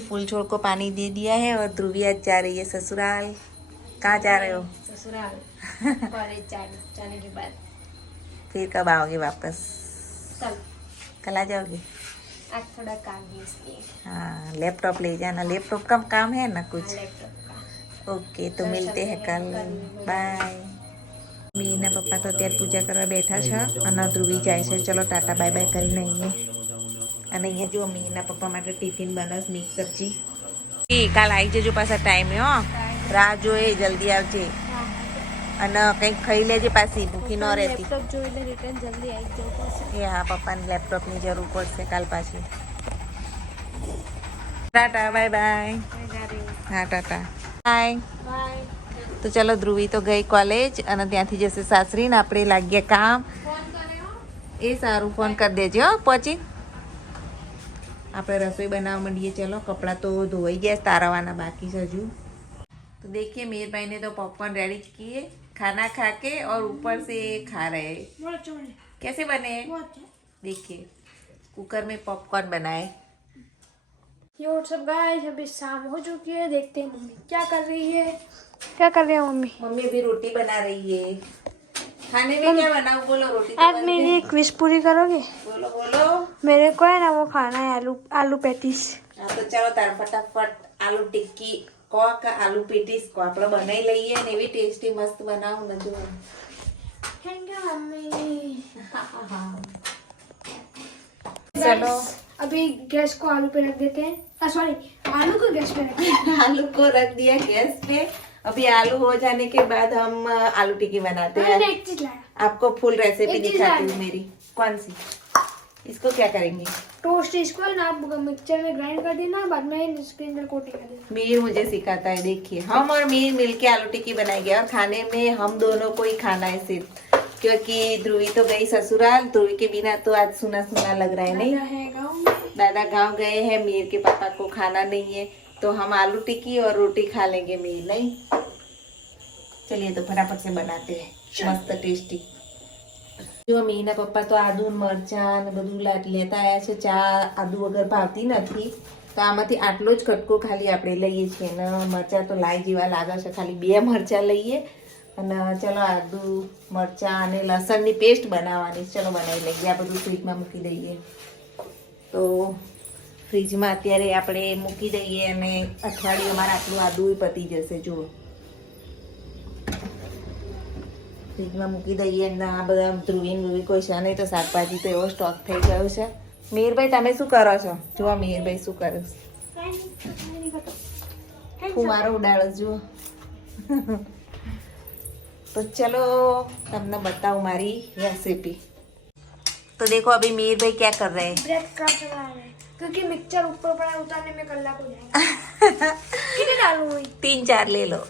फूल छोड़ को पानी दे दिया है और ध्रुवी आज जा रही है ससुराल। कहाँ जा रहे हो? ससुराल कॉलेज जाने के बाद। फिर कब आओगे वापस? कल। कल आ जाओगे? आज थोड़ा काम है इसलिए। हाँ, लैपटॉप ले जाना। लैपटॉप का काम है ना कुछ? लैपटॉप का। ओके, तो मिलते हैं कल। बाय। મીના પપ્પા તો અત્યારે પૂજા કરવા બેઠા છે અને ધ્રુવી જાય છે. ચલો ટાટા બાય બાય કરીને આવીએ. અને અહીંયા જો મીના પપ્પા માટે ટિફિન બનાસ મિક્સ સબ્જી. એ કાલ આવી જજો પાછા ટાઈમે હો. રાહ જોઈએ, જલ્દી આવજે. અને કંઈક ખાઈ લેજે પાછી, ભૂખી ન રહેતી. લેપટોપ જોઈ લે, રિટર્ન જલ્દી આવી જવું પડશે. એ હા, પપ્પાને લેપટોપની જરૂર પડશે કાલ પાછી. Tata bye bye. હા ટાટા બાય. બાય. તો ચલો ધ્રુવી તો ગઈ કોલેજ અને ત્યાંથી જશે સાસરી ને આપણે લાગીએ કામ. એ સારું, ફોન કરી દેજો હો પહોંચી. આપણે રસોઈ બનાવવા માંડીએ. ચલો કપડાં તો ધોવાઈ ગયા, તારવાના બાકી છે હજુ. तो देखिए मेरे भाई ने तो पॉपकॉर्न रेडी किए, खाना खा के और ऊपर से खा रहे हैं. कैसे बने? देखिए कुकर में पॉपकॉर्न बनाए. ये व्हाट्सअप गाइस, अभी शाम हो चुकी है. देखते हैं मम्मी क्या कर रही है. क्या कर रही है मम्मी? मम्मी अभी रोटी बना रही है. खाने में क्या बनाऊं बोलो? रोटी तो आज बन मेरी गई. एक विश पूरी करोगे? बोलो बोलो. मेरे को है ना वो खाना है, आलू पैटीस. हाँ तो चलो तार फटाफट आलू टिक्की को का आलू पेटीस को આપણે બનાવી લઈએ ને એવી ટેસ્ટી મસ્ત બનાવું ને જો. Thank you mummy. चलो अभी गैस को आलू पे रख देते हैं. सॉरी, आलू को गैस पे रखते हैं. आलू को रख दिया गैस पे. अभी आलू हो जाने के बाद हम आलू टिक्की बनाते हैं. मैंने एक चीज लाया, आपको फुल रेसिपी एक चीज दिखाती हूँ लाया. मेरी. कौन सी? इसको क्या करेंगे? टोस्ट. इसको ना आप मिक्सचर में ग्राइंड कर देना, बाद में इसके अंदर कोटिंग कर देना. मीर मुझे सिखाता है. देखिए हम और मीर मिलके आलू टिक्की बनाएंगे और खाने में हम दोनों को ही खाना है सिर्फ, क्योंकि ध्रुवी तो गई ससुराल. ध्रुवी के बिना तो आज सुना सुना लग रहा है. नहीं, दादा है गाँव में. दादा गांव गए हैं, मीर के पापा को खाना नहीं है तो हम आलू टिक्की और रोटी खा लेंगे. मीर नहीं. चलिए तो फटाफट से बनाते हैं मस्त टेस्टी. જો મીના પપ્પા તો આદુ મરચાં ને બધું લેતા આવ્યા છે. ચા આદુ વગર ભાવતી નથી તો આમાંથી આટલો જ કટકો ખાલી આપણે લઈએ છીએ ને મરચાં તો લાઈ જેવા લાગે છે. ખાલી 2 મરચાં લઈએ અને ચલો આદુ મરચાં અને લસણની પેસ્ટ બનાવવાની. ચલો બનાવી લઈએ. આ બધું ફ્રીજમાં મૂકી દઈએ. તો ફ્રીજમાં અત્યારે આપણે મૂકી દઈએ અને અઠવાડિયું અમારે આટલું આદુ પતી જશે. જુઓ ફ્રીજમાં મૂકી દઈએ ને આ બધા ધ્રુવી કોઈ છે નહીં તો શાકભાજી તો એવો સ્ટોક થઈ ગયો છે. મીરભાઈ તમે શું કરો છો? જુઓ મીરભાઈ શું કરે છે. ફુવારો ઉડાડો જુઓ. तो चलो તમને बताऊं મારી रेसिपी. तो देखो अभी मीर भाई क्या कर रहे हैं? ब्रेड क्रम्स बना रहे हैं क्योंकि मिक्सचर ऊपर पड़ा है, उतारने में कल्ला हो जाएगा. कितने डालूं? 3-4 ले लो.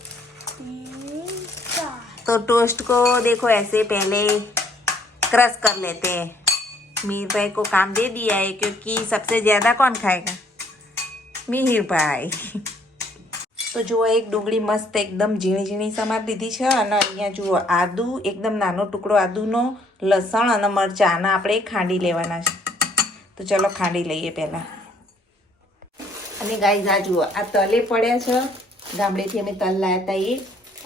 3-4. तो टोस्ट को देखो ऐसे पहले क्रश कर लेते हैं. मीर भाई को काम दे दिया है क्योंकि सबसे ज्यादा कौन खाएगा? मीर भाई. तो जो एक डુંગળી મસ્ત એકદમ ઝીણી ઝીણી સમાર દીધી છે અને અહીંયા જુઓ આદુ એકદમ નાનો ટુકડો આદુનો, લસણ અને મરચાં આના આપણે ખાંડી લેવાના છે. તો ચલો ખાંડી લઈએ પહેલાં. અને ગાઈઝ આ જુઓ આ તલે પડ્યા છે. ગામડેથી અમે તલ લાવ્યા હતા એ.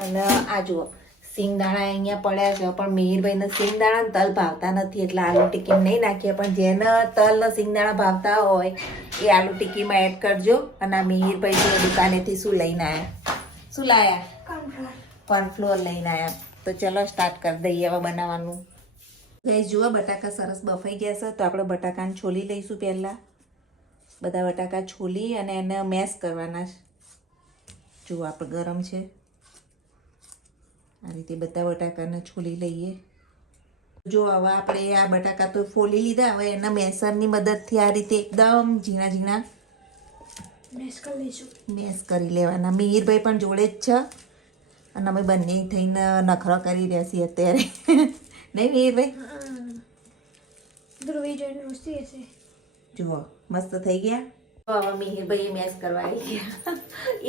અને આ જુઓ સિંગદાણા અહીંયા પડ્યા છે. પણ મિહિરભાઈને સિંગદાણા ને તલ ભાવતા નથી એટલે આલુ ટિક્કી નહીં નાખીએ. પણ જેને તલ ને સિંગદાણા ભાવતા હોય એ આલુ ટિક્કીમાં એડ કરજો. અને આ મિહિરભાઈ જો દુકાનેથી શું લઈને આવ્યા? શું લાયા? કોર્નફ્લોર લઈને આવ્યા. તો ચલો સ્ટાર્ટ કરી દઈએ હવે બનાવવાનું. ગાઈસ જુઓ બટાકા સરસ બફાઈ ગયા છે. તો આપણે બટાકાને છોલી લઈશું પહેલાં. બધા બટાકા છોલી અને એને મેશ કરવાના છે. જુઓ આપણે ગરમ છે આ રીતે બધા બટાકાને છોલી લઈએ. જો હવે આપણે આ બટાકા તો ફોલી લીધા. હવે એના મેસરની મદદથી આ રીતે એકદમ ઝીણા ઝીણા મેશ કરી લેવાના. મિહિરભાઈ પણ જોડે જ છે અને અમે બંને થઈને નખરો કરી રહ્યા છીએ અત્યારે. નહીં મિહિરભાઈ? ધ્રુવી જોઈને રુસી હશે. જુઓ મસ્ત થઈ ગયા. હવે મિહિરભાઈ મેશ કરવા આવી ગયા.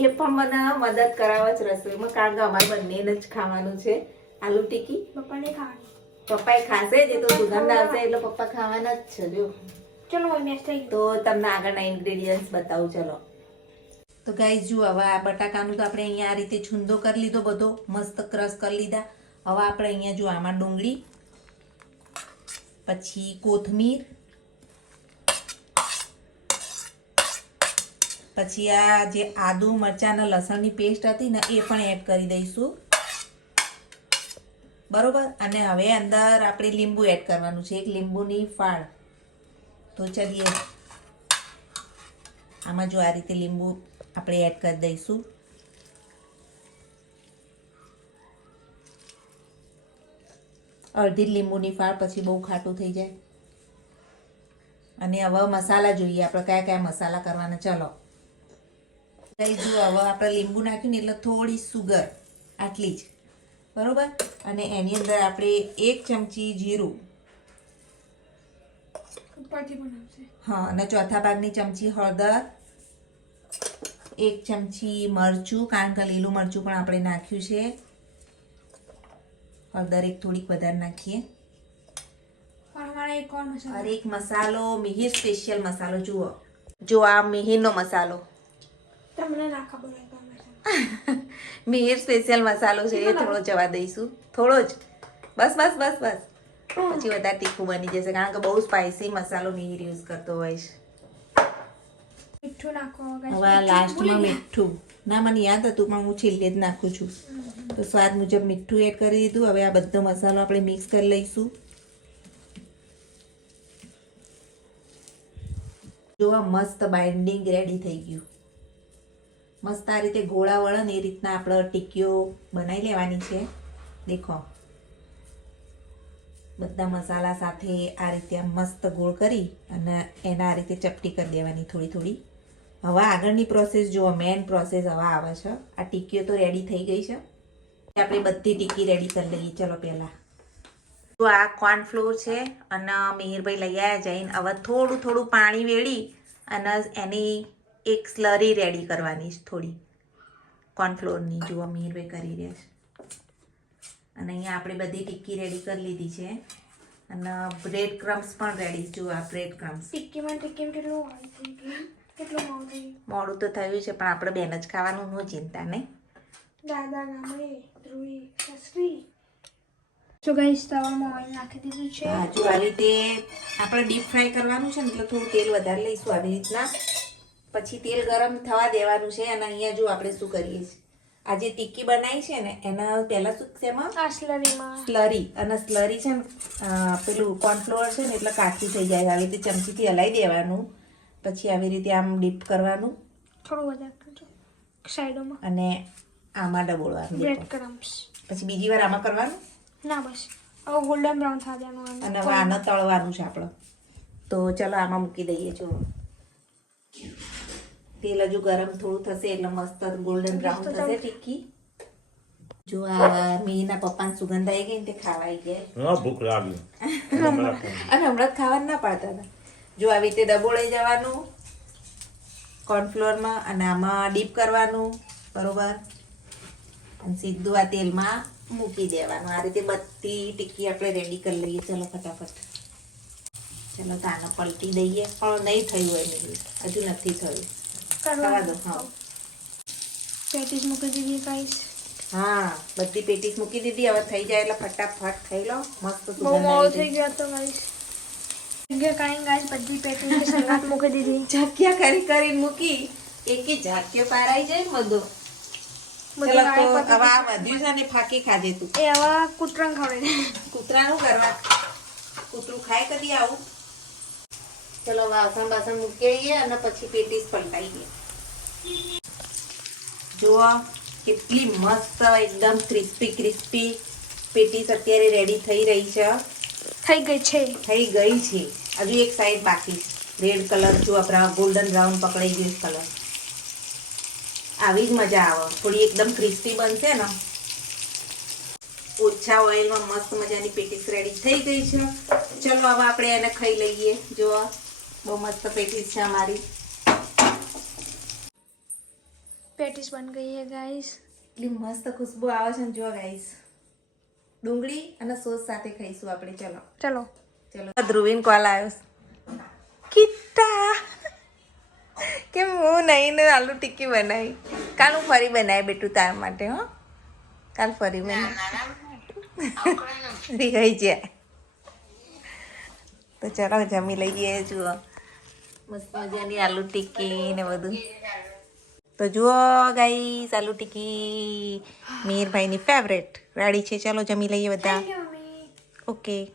એ પણ મને મદદ કરાવે છે રસોઈમાં, કારણ કે અમારે બંનેને જ ખાવાનું છે આલુ ટિક્કી. પપ્પાને ખાવાની. પપ્પાએ ખાશે જ, એ તો સુગંધ આવશે એટલે પપ્પા ખાવાના જ છે. જો ચલો મેશ થઈ ગયું. તો તમને આગળના ઇન્ગ્રેડિયન્ટ્સ બતાવું. ચલો તો ગાઈસ જુઓ, હવે આ બટાકાનું તો આપણે અહીંયા આ રીતે છૂંદો કરી લીધો, બધો મસ્ત ક્રશ કરી લીધા. હવે આપણે અહીંયા જો આમાં ડુંગળી, પછી કોથમીર, પછી આ જે આદુ મરચાં અને લસણની પેસ્ટ હતી ને એ પણ એડ કરી દઈશું. બરોબર. અને હવે અંદર આપણે લીંબુ એડ કરવાનું છે, એક લીંબુની ફાળ. તો ચલીએ, આમાં જો આ રીતે લીંબુ આપણે એડ કરી દઈશું. અડધી લીંબુની ફાળ, પછી બહુ ખાટું થઈ જાય. અને હવે મસાલા જોઈએ આપણે કયા કયા મસાલા કરવાના. ચલો કઈ જુઓ, હવે આપણે લીંબુ નાખ્યું ને એટલે થોડી સુગર, આટલી જ. બરોબર. અને એની અંદર આપણે 1 ચમચી જીરું, હા, અને ચોથા ભાગની ચમચી હળદર, 1 ચમચી મરચું, કારણ કે લીલું મરચું પણ આપણે નાખ્યું છે. હળદર એક થોડીક વધારે નાખીએ. और एक मसालो, मिहिर स्पेशल मसालो जुओ, जो आ मिहिरનો મસાલો તમને ના ખબર હોય મિહિર સ્પેશિયલ મસાલો છે, એ થોડો જવા દઈશું, થોડો જ, બસ બસ બસ બસ. પછી વધારે તીખું બની જશે, કારણ કે બહુ સ્પાઇસી મસાલો મિહિર યુઝ કરતો હોય છે. મીઠું નાખો. હવે લાસ્ટમાં મીઠું, ના મને યાદ હતું પણ હું છેલ્લે જ નાખું છું. તો સ્વાદ મુજબ મીઠું એડ કરી દીધું. હવે આ બધો મસાલો આપણે મિક્સ કરી લઈશું. જો આ મસ્ત બાઇન્ડિંગ રેડી થઈ ગયું. મસ્ત આ રીતે ગોળા વળે ને એ રીતના આપણે ટીકીઓ બનાવી લેવાની છે. દેખો, બધા મસાલા સાથે આ રીતે આમ મસ્ત ગોળ કરી અને એના આ રીતે ચપટી કરી દેવાની થોડી થોડી. હવે આગળની પ્રોસેસ જુઓ, મેન પ્રોસેસ હવે આવે છે. આ ટીકીઓ તો રેડી થઈ ગઈ છે, આપણે બધી ટીકી રેડી કરી લઈએ. ચલો પહેલાં તો આ કોર્નફ્લોર છે અને મિહિરભાઈ લઈ આવ્યા જઈને. હવે થોડું થોડું પાણી વેળી અને એની એક સ્લરી રેડી કરવાની છે, થોડી કોર્નફ્લોરની. જુઓ મિહિરભાઈ કરી રહ્યા છે. અને અહીંયા આપણે બધી ટિક્કી રેડી કરી લીધી છે. અને બ્રેડ ક્રમ્સ પણ રેડી. જુઓ આ બ્રેડ ક્રમ્સ. ટિક્કીમાં કેટલું મોડું તો થયું છે, પણ આપણે બેન જ ખાવાનું, નો ચિંતા નહીં. દાદા ગામે ધ્રુવી સસરી. તો ગાઈસ તવામાં ઓઇલ નાખી દીધું છે. હા, જો આવી રીતે આપણે ડીપ ફ્રાય કરવાનું છે ને, એટલે થોડું તેલ વધારે લઈશું આવી રીતના. પછી તેલ ગરમ થવા દેવાનું છે. અને અહીંયા જો આપણે શું કરીએ છીએ, આ જે ટિક્કી બનાવી છે ને એના પહેલાં શું છે એમાં સ્લરી. અને સ્લરી છે ને પેલું કોર્નફ્લોર છે ને એટલે કાઠી થઈ જાય. આવી રીતે ચમચીથી હલાવી દેવાનું. પછી આવી રીતે આમ ડીપ કરવાનું, થોડું વધારે કરજો સાઈડોમાં, અને આમાં ડબોળવાનું. Bread crumbs. પછી બીજી વાર આમાં કરવાનું. ના બસ હવે ગોલ્ડન બ્રાઉન થવા દેવાનું. અને હવે આને તળવાનું છે આપણે. તો ચલો આમાં મૂકી દઈએ. જો તેલ હજુ ગરમ થોડું થશે એટલે મસ્ત ગોલ્ડન બ્રાઉન થશે ટિક્કી. જો આ મીના પપ્પાને સુગંધ આવી ગઈ ને તે ખાવા આવી ગયા. ભૂખ લાગી અને હમણાં ખાવાનું ના પાડતા હતા. જો આવી રીતે ડબોળાઈ જવાનું કોર્નફ્લોરમાં અને આમાં ડીપ કરવાનું. બરોબર. અને સીધું આ તેલમાં મૂકી દેવાનું. આ રીતે બધી ટિક્કી આપણે રેડી કરી લઈએ. ચલો ફટાફટ. ચલો તો આને પલટી દઈએ. પણ નહીં થયું હોય નહીં, હજુ નથી થયું. કરવા દો. હા, પેટીસ મૂકી દીધી ગાઈસ. હા, બધી પેટીસ મૂકી દીધી. હવે થઈ જાય એટલે ફટાફટ ખાઈ લો. મસ્ત બહુ સુગંધ મોડું આવી થઈ ગઈ. ગયો તો ગાઈસ. કાંઈ ગાઈસ બધી પેટીસ સંગાત મૂકી દીધી. ઝાકિયા કરી કરીને મૂકી, એકે ઝાકિયો પારાઈ જાય ને બધો. ચલો તો હવે આ વધ્યું છે ને ફાકી ખાજે તું. એ હવે કૂતરાને ખવડાવી. કૂતરાનું કરવા, કૂતરું ખાય કદી આવું. ચલો વાસણ બાસણ મૂકી આવીએ અને પછી પેટીસ પલટાઈએ. જુઓ કેટલી મસ્ત એકદમ ક્રિસ્પી ક્રિસ્પી પેટીસ અત્યારે રેડી થઈ રહી છે. થઈ ગઈ છે. થઈ ગઈ છે. હજુ એક સાઈડ બાકી છે. રેડ કલર જો ગોલ્ડન બ્રાઉન પકડાઈ ગયો કલર. આવી જ મજા આવે. થોડી એકદમ ક્રિસ્પી બનશે ને. ઓછા ઓઇલમાં મસ્ત મજાની પેટીસ રેડી થઈ ગઈ છે. ચલો હવે આપણે એને ખાઈ લઈએ. જો બહુ મસ્ત પેટીસ છે અમારી. પેટીસ બન ગઈ है गाइस. એટલી મસ્ત ખુશ્બુ આવે છે ને. જો ગાઈસ ડુંગળી અને સોસ સાથે ખાઈશું આપણે. ચલો ચલો ચલો. ધ્રુવીન કોલ આવ્યો. કિટ્ટા કેમ હું નહીં ને આલુ ટિક્કી બનાવી? કાલ હું ફરી બનાવી બેટું તાર માટે, હો. કાલ ફરી બનાવી રહી જાય. તો ચાલો જમી લઈએ. જુઓ મસ્ત મજાની આલુ ટિક્કી ને બધું. તો જુઓ ગાઈસ, આલુ ટિક્કી મીરભાઈની ફેવરેટ રેડી છે. ચાલો જમી લઈએ બધા. Thank you, mummy. ઓકે.